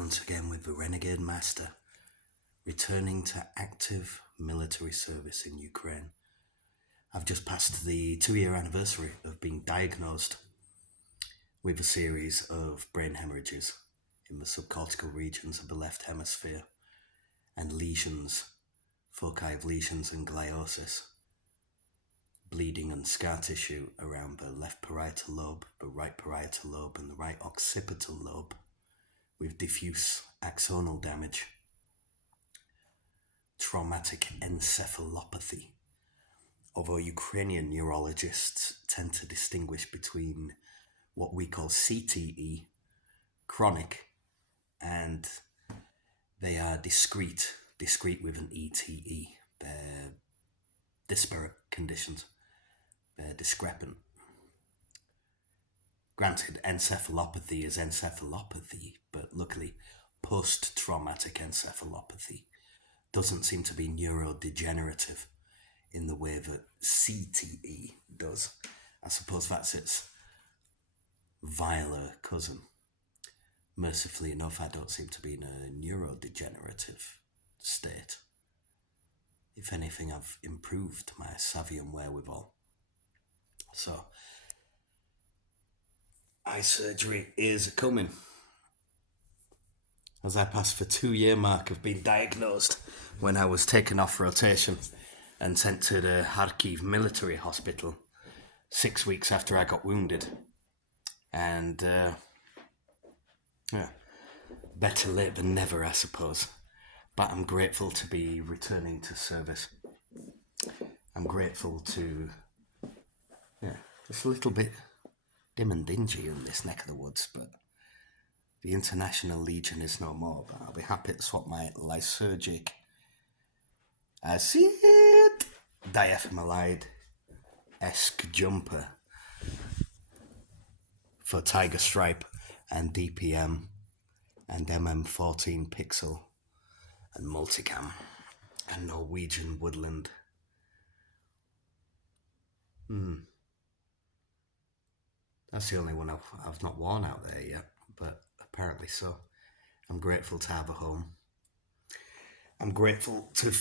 once again with the Renegade Master, returning to active military service in Ukraine. I've just passed the 2-year anniversary of being diagnosed with a series of brain hemorrhages in the subcortical regions of the left hemisphere and lesions, foci of lesions and gliosis, bleeding and scar tissue around the left parietal lobe, the right parietal lobe and the right occipital lobe, with diffuse axonal damage, traumatic encephalopathy. Although Ukrainian neurologists tend to distinguish between what we call CTE, chronic, and they are discrete with an ETE. They're disparate conditions. They're discrepant. Granted, encephalopathy is encephalopathy, but luckily post-traumatic encephalopathy doesn't seem to be neurodegenerative in the way that CTE does. I suppose that's its viler cousin. Mercifully enough, I don't seem to be in a neurodegenerative state. If anything, I've improved my Savian wherewithal. So, eye surgery is coming. As I passed the 2-year mark of being diagnosed when I was taken off rotation and sent to the Kharkiv military hospital 6 weeks after I got wounded. And, better late than never, I suppose. But I'm grateful to be returning to service. I'm grateful to, just a little bit dim and dingy in this neck of the woods, but the International Legion is no more. But I'll be happy to swap my lysergic acid diethylamide-esque jumper for Tiger Stripe and DPM and MM14 Pixel and Multicam and Norwegian Woodland. That's the only one I've not worn out there yet, but apparently so. I'm grateful to have a home. I'm grateful to,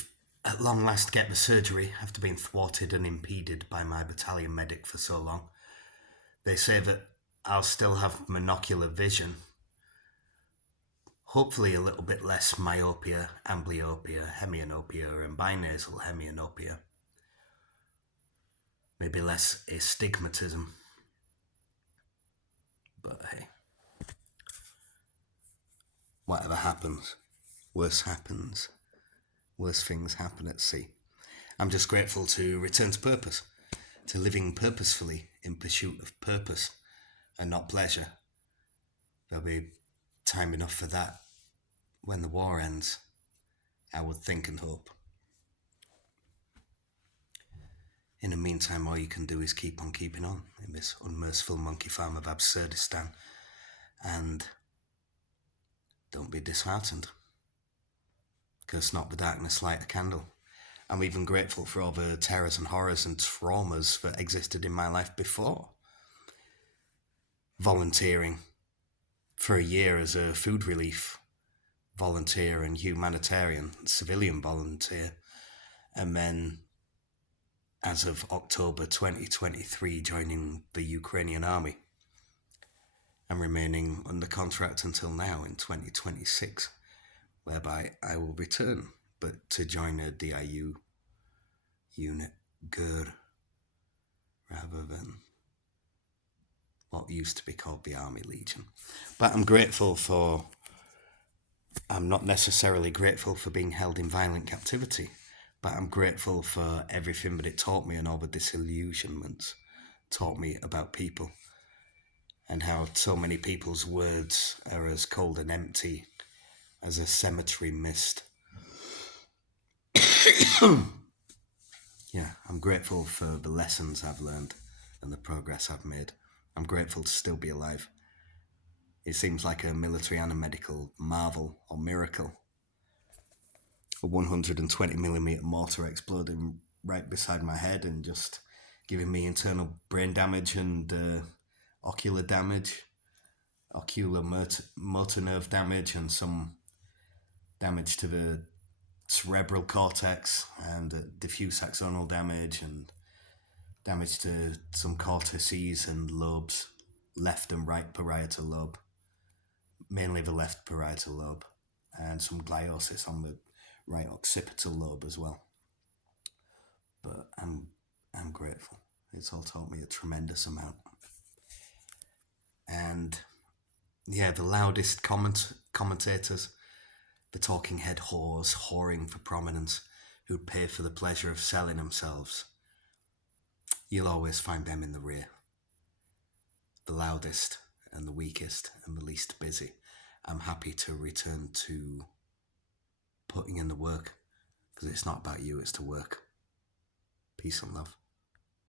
at long last, get the surgery after being thwarted and impeded by my battalion medic for so long. They say that I'll still have monocular vision, hopefully a little bit less myopia, amblyopia, hemianopia and binasal hemianopia. Maybe less astigmatism. But hey, whatever happens, worse things happen at sea. I'm just grateful to return to purpose, to living purposefully in pursuit of purpose and not pleasure. There'll be time enough for that when the war ends, I would think and hope. In the meantime, all you can do is keep on keeping on in this unmerciful monkey farm of Absurdistan, and don't be disheartened. Curse not the darkness, light a candle. I'm even grateful for all the terrors and horrors and traumas that existed in my life before. Volunteering for a year as a food relief volunteer and humanitarian civilian volunteer, and then as of October 2023 joining the Ukrainian army and remaining under contract until now in 2026, whereby I will return, but to join a DIU unit, GUR, rather than what used to be called the Army Legion. But I'm not necessarily grateful for being held in violent captivity, but I'm grateful for everything that it taught me and all the disillusionments taught me about people and how so many people's words are as cold and empty as a cemetery mist. I'm grateful for the lessons I've learned and the progress I've made. I'm grateful to still be alive. It seems like a military and a medical marvel or miracle. A 120mm mortar exploding right beside my head and just giving me internal brain damage and ocular damage ocular motor nerve damage and some damage to the cerebral cortex and diffuse axonal damage and damage to some cortices and lobes, left and right parietal lobe, mainly the left parietal lobe, and some gliosis on the right occipital lobe as well. But I'm grateful. It's all taught me a tremendous amount. And yeah, the loudest commentators, the talking head whores whoring for prominence, who'd pay for the pleasure of selling themselves. You'll always find them in the rear. The loudest and the weakest and the least busy. I'm happy to return to putting in the work, because it's not about you, it's to work. Peace and love.